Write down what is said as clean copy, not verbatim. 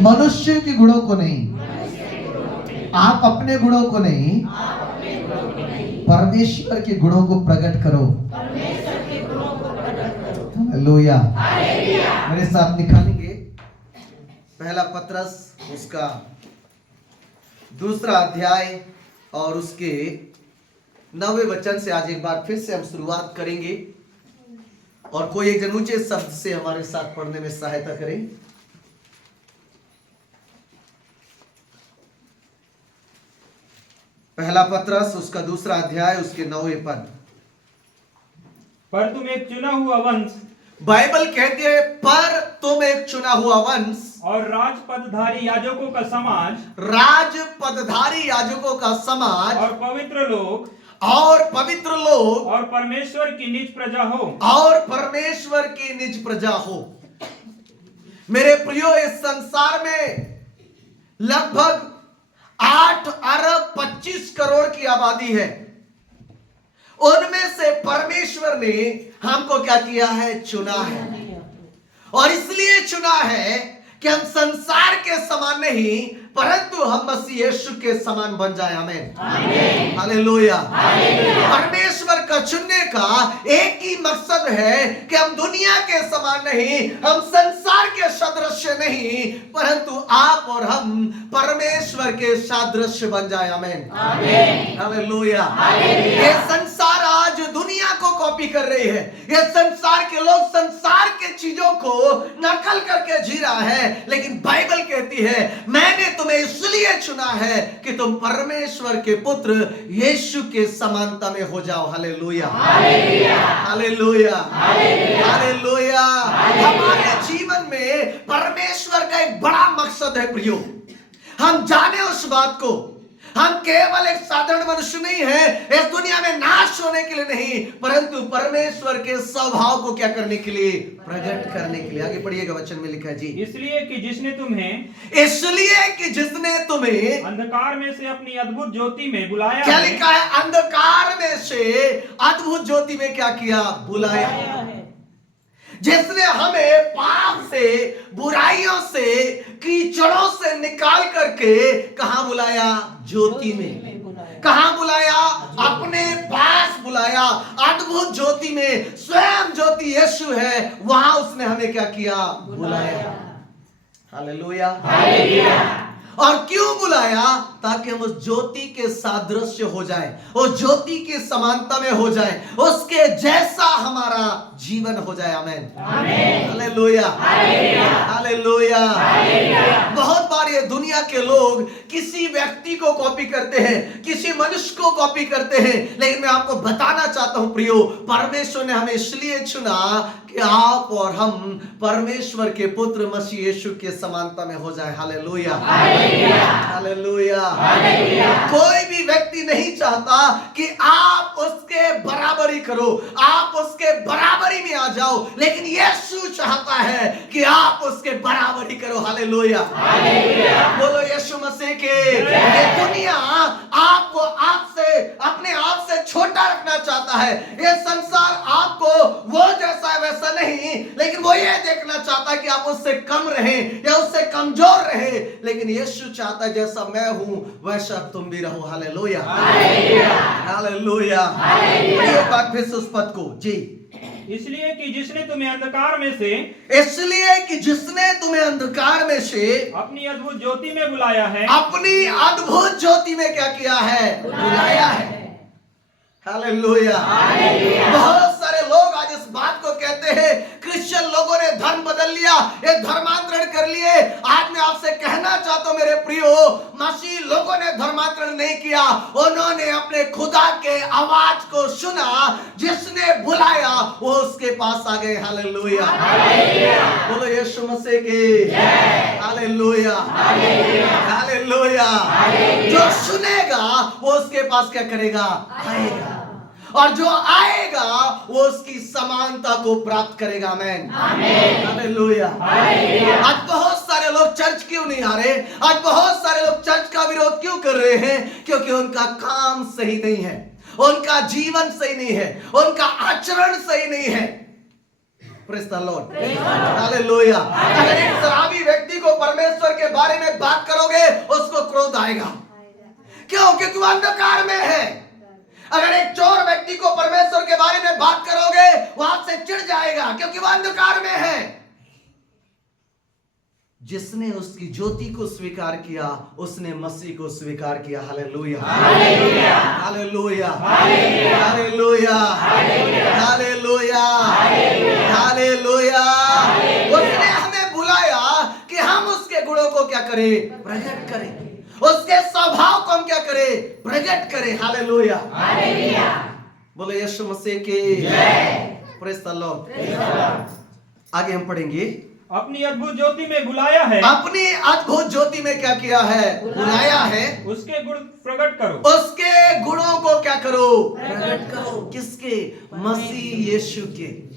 मनुष्य के गुणों को नहीं, आप अपने गुणों को नहीं, परमेश्वर के गुणों को प्रकट करो। हालेलुया। मेरे साथ निकालेंगे पहला पत्रस उसका 2 अध्याय और उसके 9वें वचन से आज एक बार फिर से हम शुरुआत करेंगे, और कोई एक जन ऊंचे शब्द से हमारे साथ पढ़ने में सहायता करें। पहला पत्रस उसका 2 अध्याय उसके 9वें पद। पर तुम एक चुना हुआ वंश, बाइबल कहती है पर तुम एक चुना हुआ वंश और राजपदधारी याजकों का समाज, राजपदधारी याजकों का समाज और पवित्र लोग, और परमेश्वर की निज प्रजा हो, और परमेश्वर की निज प्रजा हो। मेरे प्रियो, इस संसार में लगभग 8 अरब 25 करोड़ की आबादी है। उनमें से परमेश्वर ने हमको क्या किया है? चुना है। और इसलिए चुना है कि हम संसार के समान नहीं, परंतु हम मसीह यीशु के समान बन जाए। आमीन। हालेलुया। परमेश्वर का चुनने का एक ही मकसद है कि हम दुनिया के समान नहीं, हम संसार के सदृश्य नहीं, परंतु आप और हम परमेश्वर के सादृश्य बन जाए। आमीन। हालेलुया। ये संसार आज दुनिया को कॉपी कर रही है। ये संसार के लोग संसार के चीजों को नकल करके जी रहा है, लेकिन बाइबल कहती है मैंने तुम्हें इसलिए चुना है कि तुम परमेश्वर के पुत्र यीशु के समानता में हो जाओ। हालेलुया। हालेलुया। हालेलुया। हमारे जीवन में परमेश्वर का एक बड़ा मकसद है प्रियो। हम जाने उस बात को, हम केवल एक साधारण मनुष्य नहीं है, इस दुनिया में नाश होने के लिए नहीं, परंतु परमेश्वर के स्वभाव को क्या करने के लिए? प्रकट करने के लिए। आगे पढ़िएगा, वचन में लिखा है जी, इसलिए कि जिसने तुम्हें अंधकार में से अपनी अद्भुत ज्योति में बुलाया। क्या लिखा है? अंधकार में से अद्भुत ज्योति में क्या किया? बुलाया है। जिसने हमें पाप से, बुराइयों से, कीचड़ों से निकाल करके कहां बुलाया? ज्योति में। कहां बुलाया? अपने पास बुलाया। अद्भुत ज्योति में, स्वयं ज्योति यीशु है, वहां उसने हमें क्या किया? बुलाया। हालेलुया। और क्यों बुलाया? ताकि हम उस ज्योति के सादृश्य हो जाएं, उस ज्योति की समानता में हो जाएं, उसके जैसा हमारा जीवन हो जाए। आमीन। हालेलुया। हालेलुया। बहुत बार ये दुनिया के लोग किसी व्यक्ति को कॉपी करते हैं, किसी मनुष्य को कॉपी करते हैं, लेकिन मैं आपको बताना चाहता हूं प्रियो, परमेश्वर ने हमें इसलिए चुना कि आप और हम परमेश्वर के पुत्र मसीह यीशु के समानता में हो जाए। हालेलुया। हालेलुया। कोई भी व्यक्ति नहीं चाहता कि आप उसके बराबरी करो, आप उसके बराबरी में आ जाओ, लेकिन यीशु चाहता है कि आप उसके बराबरी करो। हालेलुया। बोलो यीशु मसीह के। ये दुनिया आपको आपसे, अपने आप से छोटा रखना चाहता है। ये संसार आपको वो जैसा है वैसा नहीं, लेकिन वो ये देखना चाहता है कि आप उससे कम रहे या उससे कमजोर रहे, लेकिन यीशु चाहता है जैसा मैं हूं वैसा तुम भी रहो। हालेलुया। हालेलुया। एक बार फिर से उस पद को जी, इसलिए कि जिसने तुम्हें अंधकार में से, इसलिए कि जिसने तुम्हें अंधकार में से अपनी अद्भुत ज्योति में बुलाया है, अपनी अद्भुत ज्योति में क्या किया है? बुलाया है। हालेलुया। बहुत सारे लोग आज इस बात को कहते हैं, क्रिश्चियन लोगों ने धर्म बदल लिया, ये धर्मांतरण कर लिए। आज मैं आपसे कहना चाहता हूं मेरे प्रियो, मसीह लोगों ने धर्मांतरण नहीं किया, उन्होंने अपने खुदा के आवाज को सुना, जिसने बुलाया वो उसके पास आ गए। हालेलुया। बोलो यीशु मसीह के। हालेलुया। हालेलुया। जो सुनेगा वो उसके पास क्या करेगा? आएगा। और जो आएगा वो उसकी समानता को प्राप्त करेगा। आमीन। हालेलुया। आज बहुत सारे लोग चर्च क्यों नहीं आ रहे? आज बहुत सारे लोग चर्च का विरोध क्यों कर रहे हैं? क्योंकि उनका काम सही नहीं है, उनका जीवन सही नहीं है, उनका आचरण सही नहीं है। Praise the Lord. हालेलुया। अगर एक शराबी व्यक्ति व्यक्ति को परमेश्वर के बारे में बात करोगे उसको क्रोध आएगा। क्यों? क्योंकि वो अंधकार में है। अगर एक चोर व्यक्ति को परमेश्वर के बारे में बात करोगे वो आपसे चिढ़ जाएगा क्योंकि वो अंधकार में है। जिसने उसकी ज्योति को स्वीकार किया उसने मसीह को स्वीकार किया। Hallelujah, hallelujah, hallelujah, hallelujah, hallelujah, hallelujah. उसने हमें बुलाया कि हम उसके गुणों को क्या करें? प्रकट करें। उसके स्वभाव को हम क्या करें? प्रकट करें। Hallelujah, hallelujah. बोलो यीशु मसीह की जय। Praise the Lord. आगे हम पढ़ेंगे। अपनी अद्भुत ज्योति में बुलाया है। अपनी अद्भुत ज्योति में क्या किया है? बुलाया है। उसके गुण प्रकट करो। उसके गुणों को क्या करो? प्रकट करो। किसके? मसीह यीशु के।